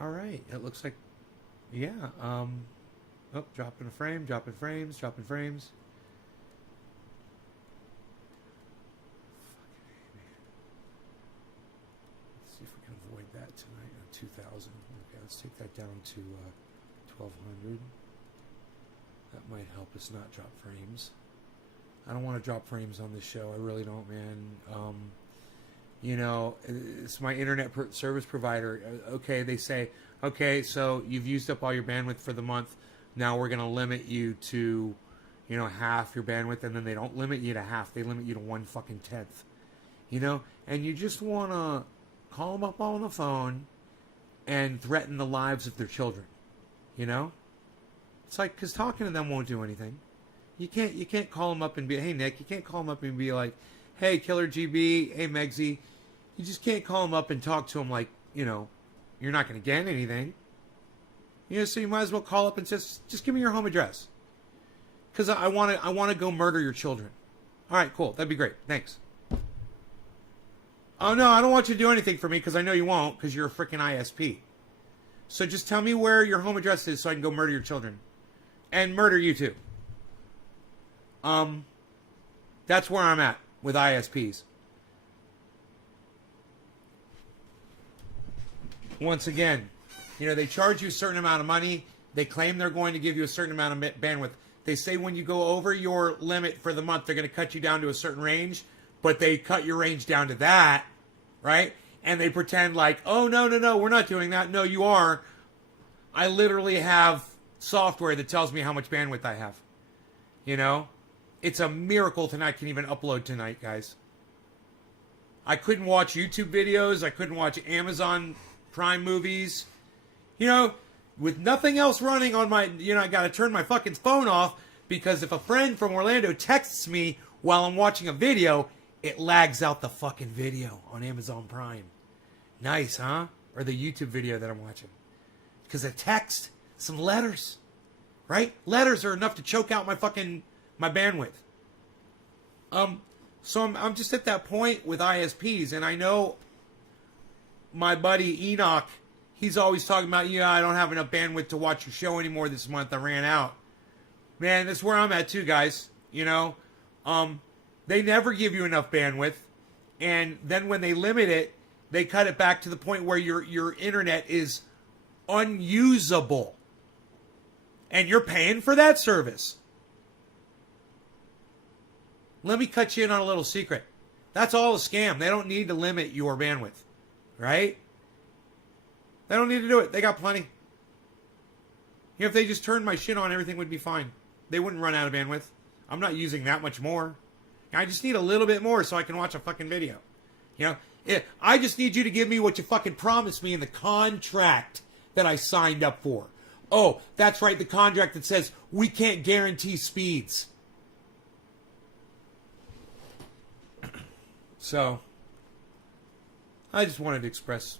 All right. It looks like, yeah. Oh, dropping a frame, dropping frames, dropping frames. Let's see if we can avoid that tonight. 2,000. Okay, let's take that down to 1,200. That might help us not drop frames. I don't want to drop frames on this show. I really don't, man. You know, it's my internet service provider. Okay, they say, okay, so you've used up all your bandwidth for the month. Now we're going to limit you to, you know, half your bandwidth. And then they don't limit you to half. They limit you to 1/10. You know, and you just want to call them up on the phone and threaten the lives of their children. You know? It's like, because talking to them won't do anything. You can't call them up and be, hey, Nick, you can't call them up and be like, hey, Killer GB, hey, Megsy. You just can't call them up and talk to them like, you know, you're not going to get anything. You know, so you might as well call up and just give me your home address. Because I want to go murder your children. All right, cool. That'd be great. Thanks. Oh, no, I don't want you to do anything for me because I know you won't because you're a freaking ISP. So just tell me where your home address is so I can go murder your children. And murder you too. That's where I'm at with ISPs. Once again, you know, they charge you a certain amount of money. They claim they're going to give you a certain amount of bandwidth. They say when you go over your limit for the month, they're going to cut you down to a certain range, but they cut your range down to that, right? And they pretend like, oh, no, we're not doing that. No, you are. I literally have software that tells me how much bandwidth I have. You know? It's a miracle tonight I can even upload tonight, guys. I couldn't watch YouTube videos. I couldn't watch Amazon Prime movies. You know, with nothing else running on my, you know, I got to turn my fucking phone off because if a friend from Orlando texts me while I'm watching a video, it lags out the fucking video on Amazon Prime. Nice, huh? Or the YouTube video that I'm watching. Because a text, some letters, right? Letters are enough to choke out my bandwidth. So I'm just at that point with ISPs, and I know my buddy Enoch, he's always talking about, yeah, I don't have enough bandwidth to watch your show anymore this month. I ran out. Man, that's where I'm at too, guys. You know, they never give you enough bandwidth, and then when they limit it, they cut it back to the point where your internet is unusable, and you're paying for that service. Let me cut you in on a little secret. That's all a scam. They don't need to limit your bandwidth, right? They don't need to do it. They got plenty. You know, if they just turned my shit on, everything would be fine. They wouldn't run out of bandwidth. I'm not using that much more. I just need a little bit more so I can watch a fucking video. You know, I just need you to give me what you fucking promised me in the contract that I signed up for. Oh, that's right, the contract that says we can't guarantee speeds. So, I just wanted to express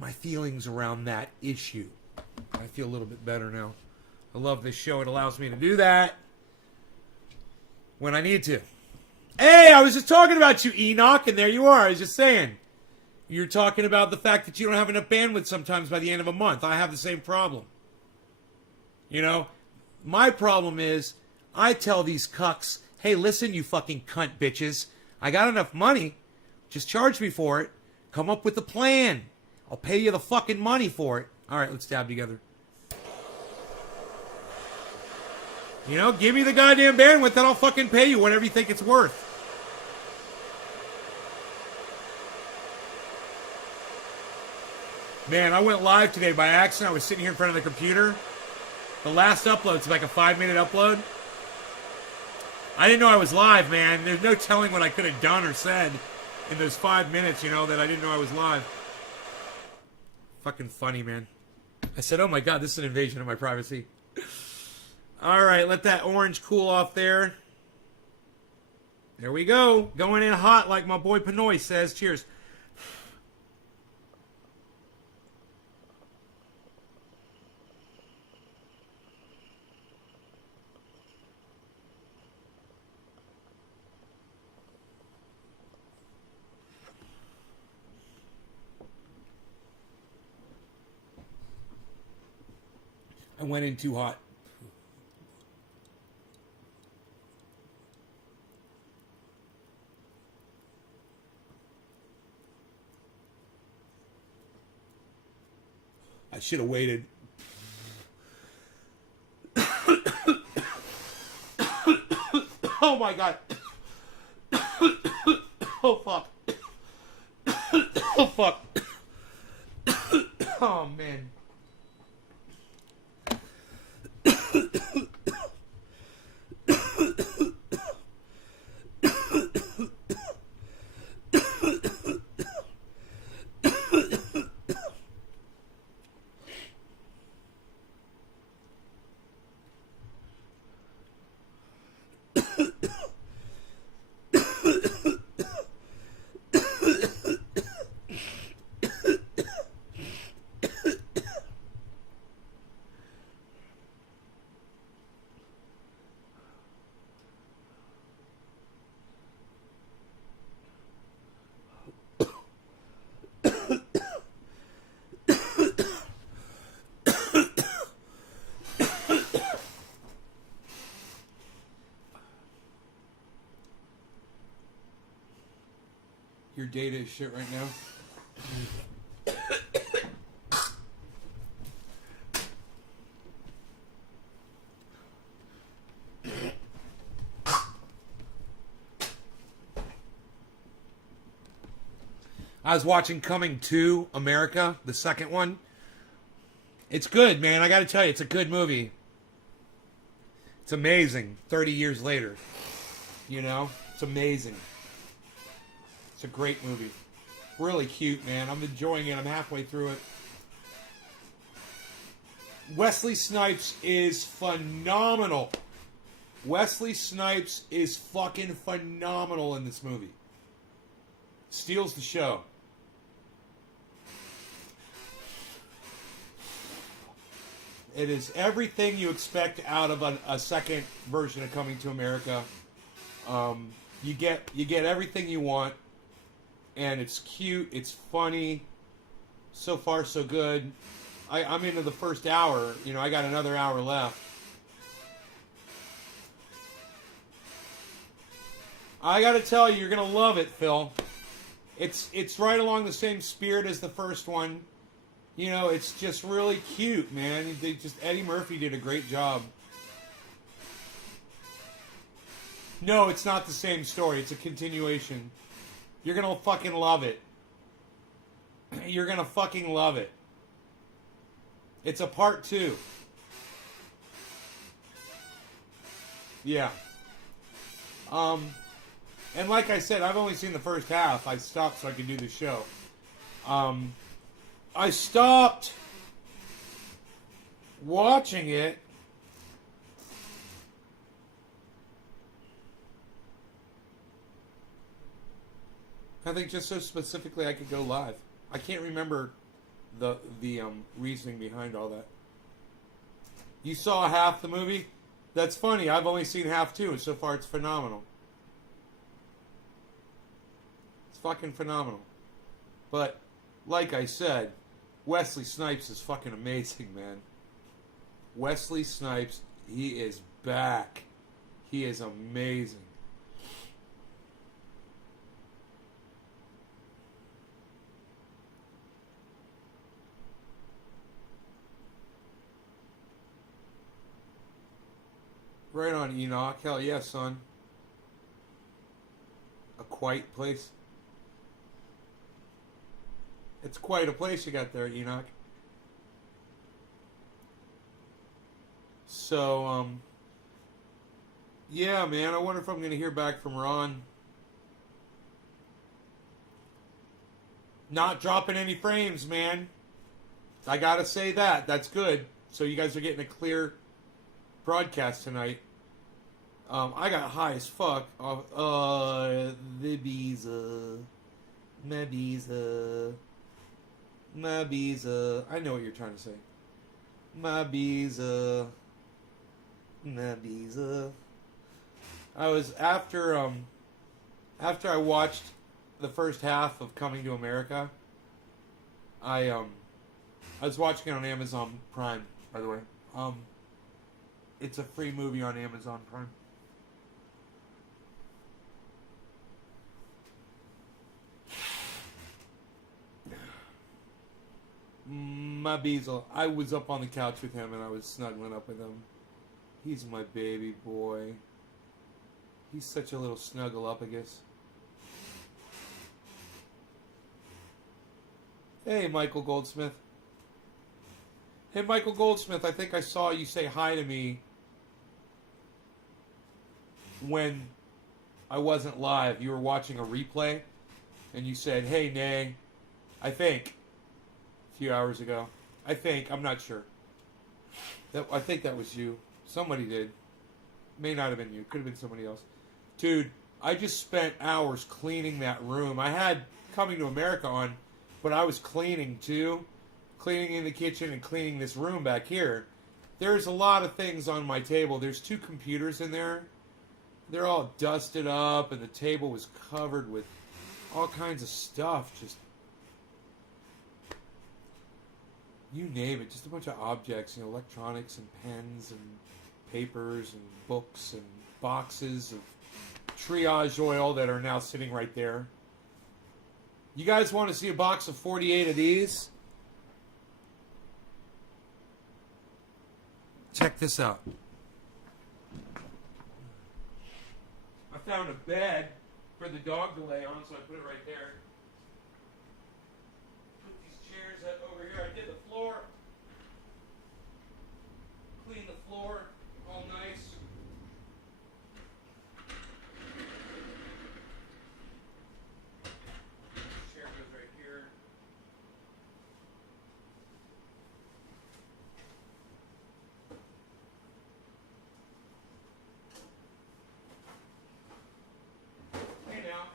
my feelings around that issue. I feel a little bit better now. I love this show. It allows me to do that when I need to. Hey, I was just talking about you, Enoch, and there you are. I was just saying. You're talking about the fact that you don't have enough bandwidth sometimes by the end of a month. I have the same problem. You know, my problem is I tell these cucks, hey, listen, you fucking cunt bitches. I got enough money. Just charge me for it. Come up with a plan. I'll pay you the fucking money for it. All right, let's dab together. You know, give me the goddamn bandwidth and I'll fucking pay you whatever you think it's worth. Man, I went live today by accident. I was sitting here in front of the computer. The last upload's like a 5-minute upload. I didn't know I was live, man. There's no telling what I could have done or said in those 5 minutes, you know, that I didn't know I was live. Fucking funny, man. I said, oh my God, this is an invasion of my privacy. All right, let that orange cool off there. There we go. Going in hot like my boy Pinoy says. Cheers. I went in too hot. I should have waited. Oh my god. Oh fuck. Oh fuck. Oh man. Your data is shit right now. I was watching Coming to America, the second one. It's good, man. I gotta tell you, it's a good movie. It's amazing. 30 years later. You know? It's amazing. It's a great movie. Really cute, man. I'm enjoying it. I'm halfway through it. Wesley Snipes is phenomenal. Wesley Snipes is fucking phenomenal in this movie. Steals the show. It is everything you expect out of a second version of Coming to America. You get everything you want, and it's cute. It's funny. So far, so good. I'm into the first hour. You know, I got another hour left. I got to tell you, you're gonna love it, Phil. It's right along the same spirit as the first one. You know, it's just really cute, man. Eddie Murphy did a great job. No, it's not the same story. It's a continuation. You're gonna fucking love it. You're gonna fucking love it. It's a part 2. Yeah. And like I said, I've only seen the first half. I stopped so I could do the show. I stopped watching it I think just so specifically I could go live. I can't remember the reasoning behind all that. You saw half the movie? That's funny. I've only seen half too, and so far it's phenomenal. It's fucking phenomenal. But, like I said, Wesley Snipes is fucking amazing, man. Wesley Snipes, he is back. He is amazing. Right on, Enoch. Hell yeah, son. A quiet place. It's quite a place you got there, Enoch. So, yeah, man, I wonder if I'm going to hear back from Ron. Not dropping any frames, man. I got to say that. That's good. So you guys are getting a clear broadcast tonight. I got high as fuck off the Ibiza. Mabiza. I know what you're trying to say. Mabiza. I was after I watched the first half of Coming to America. I was watching it on Amazon Prime, by the way. It's a free movie on Amazon Prime. My Beazle. I was up on the couch with him and I was snuggling up with him. He's my baby boy. He's such a little snuggle up, I guess. Hey, Michael Goldsmith. Hey, Michael Goldsmith, I think I saw you say hi to me when I wasn't live. You were watching a replay, and you said, hey, Nay, I think, a few hours ago. I think, I'm not sure. I think that was you. Somebody did. May not have been you. Could have been somebody else. Dude, I just spent hours cleaning that room. I had Coming to America on, but I was cleaning too. Cleaning in the kitchen and cleaning this room back here. There's a lot of things on my table. There's 2 computers in there. They're all dusted up, and the table was covered with all kinds of stuff. Just, you name it. Just a bunch of objects, electronics and pens and papers and books and boxes of triage oil that are now sitting right there. You guys want to see a box of 48 of these? Check this out. I found a bed for the dog to lay on, so I put it right there. Put these chairs over here. I did the floor. Clean the floor. All nice. Chair goes right here.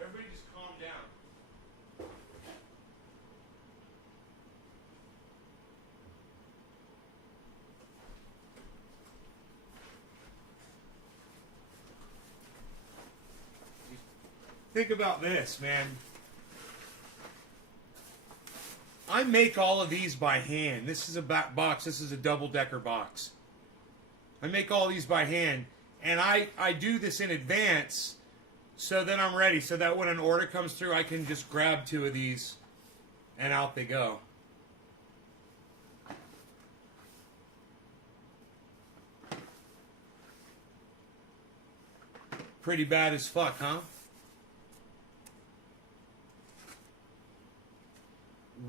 Everybody just calm down. Think about this, man. I make all of these by hand. This is a box. This is a double-decker box. I make all these by hand. And I do this in advance so then I'm ready. So that when an order comes through, I can just grab 2 of these and out they go. Pretty bad as fuck, huh?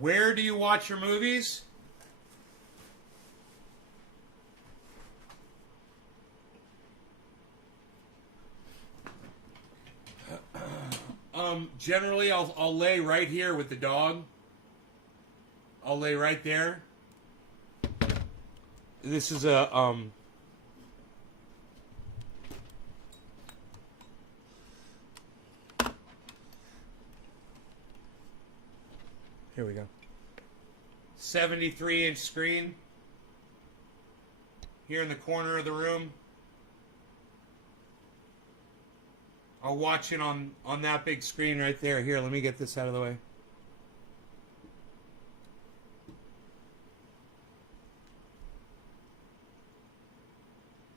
Where do you watch your movies? Generally, I'll lay right here with the dog. I'll lay right there. This is a here we go. 73-inch screen here in the corner of the room. I'll watch it on that big screen right there. Here, let me get this out of the way.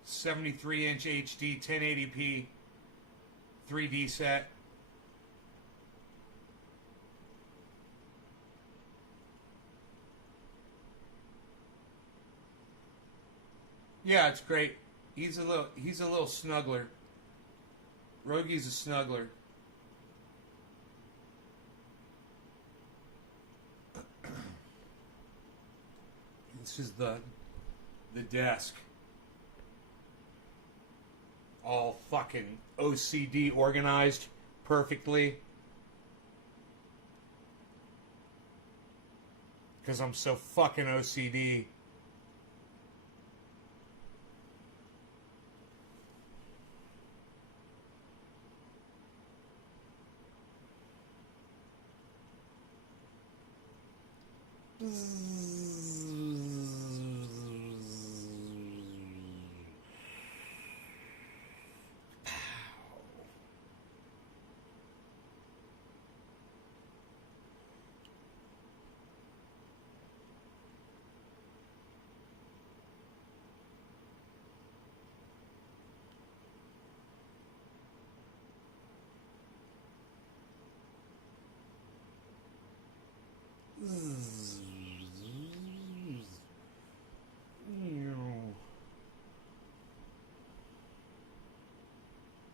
"73-inch HD 1080p 3D set. Yeah, it's great. He's a little snuggler. Rogi's a snuggler. This is the desk. All fucking OCD organized perfectly. Because I'm so fucking OCD.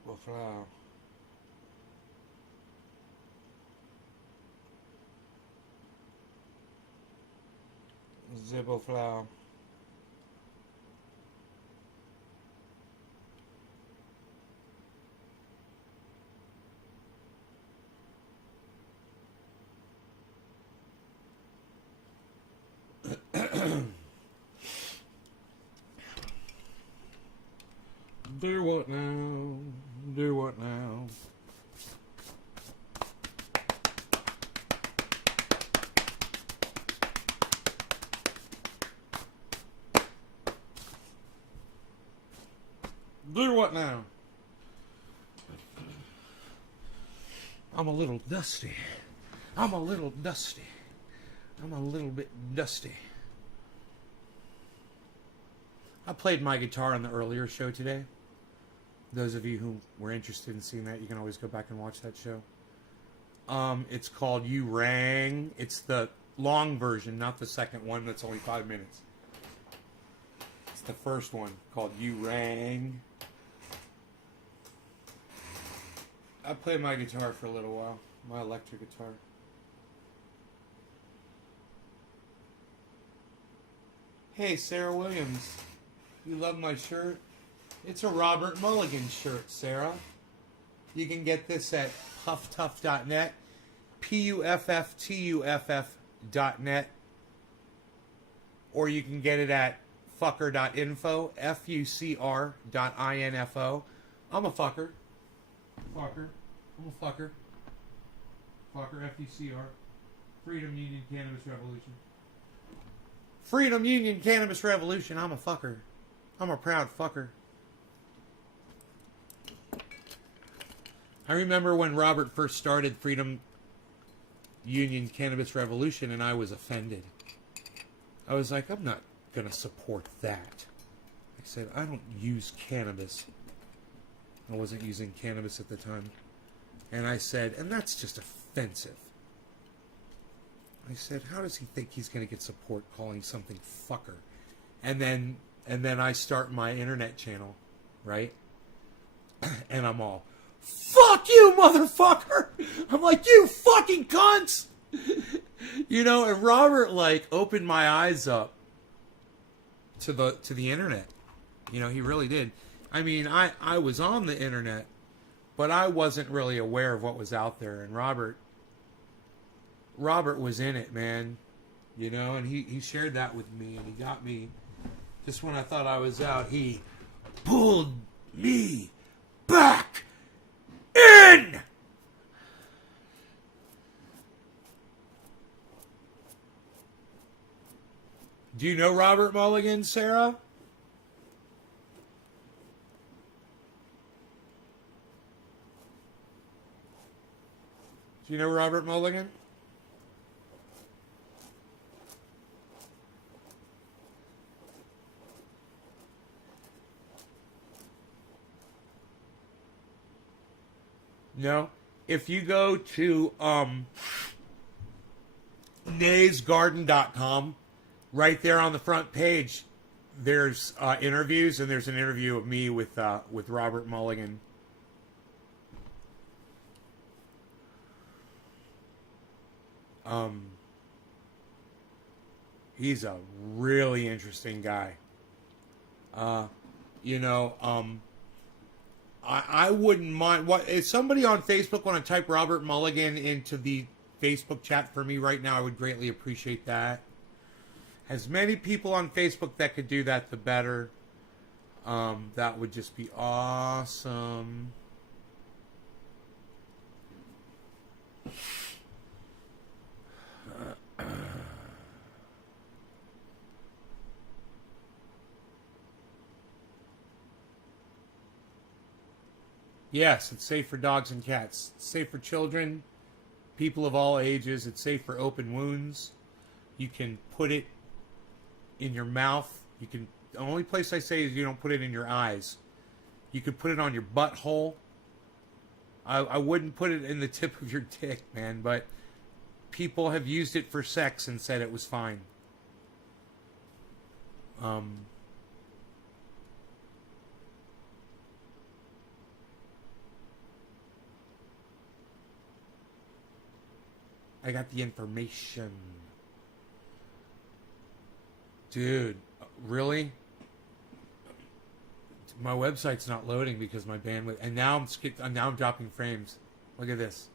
Buffalo. Zibbleflow. Do what now? Do what now? Do what now? I'm a little dusty. I'm a little dusty. I'm a little bit dusty. I played my guitar on the earlier show today. Those of you who were interested in seeing that, you can always go back and watch that show. It's called You Rang. It's the long version, not the second one that's only 5 minutes. It's the first one called You Rang. I played my guitar for a little while, my electric guitar. Hey, Sarah Williams, you love my shirt? It's a Robert Mulligan shirt, Sarah. You can get this at pufftuff.net, pufftuff.net, or you can get it at fucker.info, fucr.info. I'm a fucker. Fucker. I'm a fucker. Fucker, FUCR. Freedom Union Cannabis Revolution. Freedom Union Cannabis Revolution. I'm a fucker. I'm a proud fucker. I remember when Robert first started Freedom Union Cannabis Revolution, and I was offended. I was like, I'm not going to support that. I said, I don't use cannabis. I wasn't using cannabis at the time. And I said, and that's just offensive. I said, how does he think he's going to get support calling something fucker? And then I start my internet channel, right? And I'm all, fuck you, motherfucker! I'm like, you fucking cunts! You know, and Robert, like, opened my eyes up to the internet. You know, he really did. I mean, I was on the internet, but I wasn't really aware of what was out there. And Robert was in it, man. You know, and he shared that with me, and he got me, just when I thought I was out, he pulled me back in! Do you know Robert Mulligan, Sarah? Do you know Robert Mulligan? No? If you go to naysgarden.com, right there on the front page, there's interviews, and there's an interview of me with Robert Mulligan. He's a really interesting guy. You know, I wouldn't mind. What if somebody on Facebook want to type Robert Mulligan into the Facebook chat for me right now? I would greatly appreciate that. As many people on Facebook that could do that, the better. That would just be awesome. Yes, it's safe for dogs and cats. It's safe for children, people of all ages. It's safe for open wounds. You can put it in your mouth. You can. The only place I say is you don't put it in your eyes. You can put it on your butthole. I wouldn't put it in the tip of your dick, man, but people have used it for sex and said it was fine. I got the information. Dude, really? My website's not loading because my bandwidth, and now I'm dropping frames. Look at this.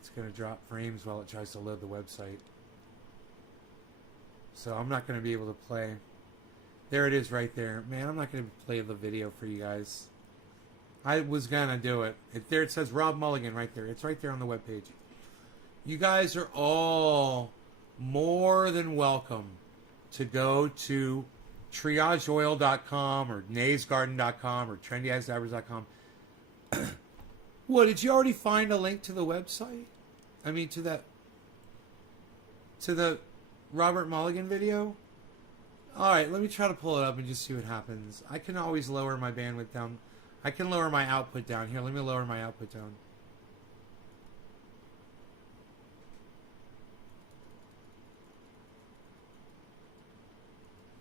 It's gonna drop frames while it tries to load the website. So I'm not gonna be able to play. There it is right there. Man, I'm not gonna play the video for you guys. I was gonna do it. There it says Rob Mulligan right there. It's right there on the webpage. You guys are all more than welcome to go to triageoil.com or naysgarden.com or trendyasdabbers.com. What, did you already find a link to the website? I mean, to the Robert Mulligan video? Alright, let me try to pull it up and just see what happens. I can always lower my bandwidth down. I can lower my output down. Here, let me lower my output down.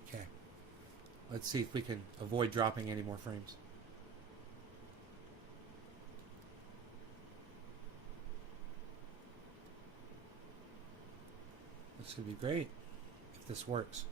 Okay. Let's see if we can avoid dropping any more frames. This would be great if this works.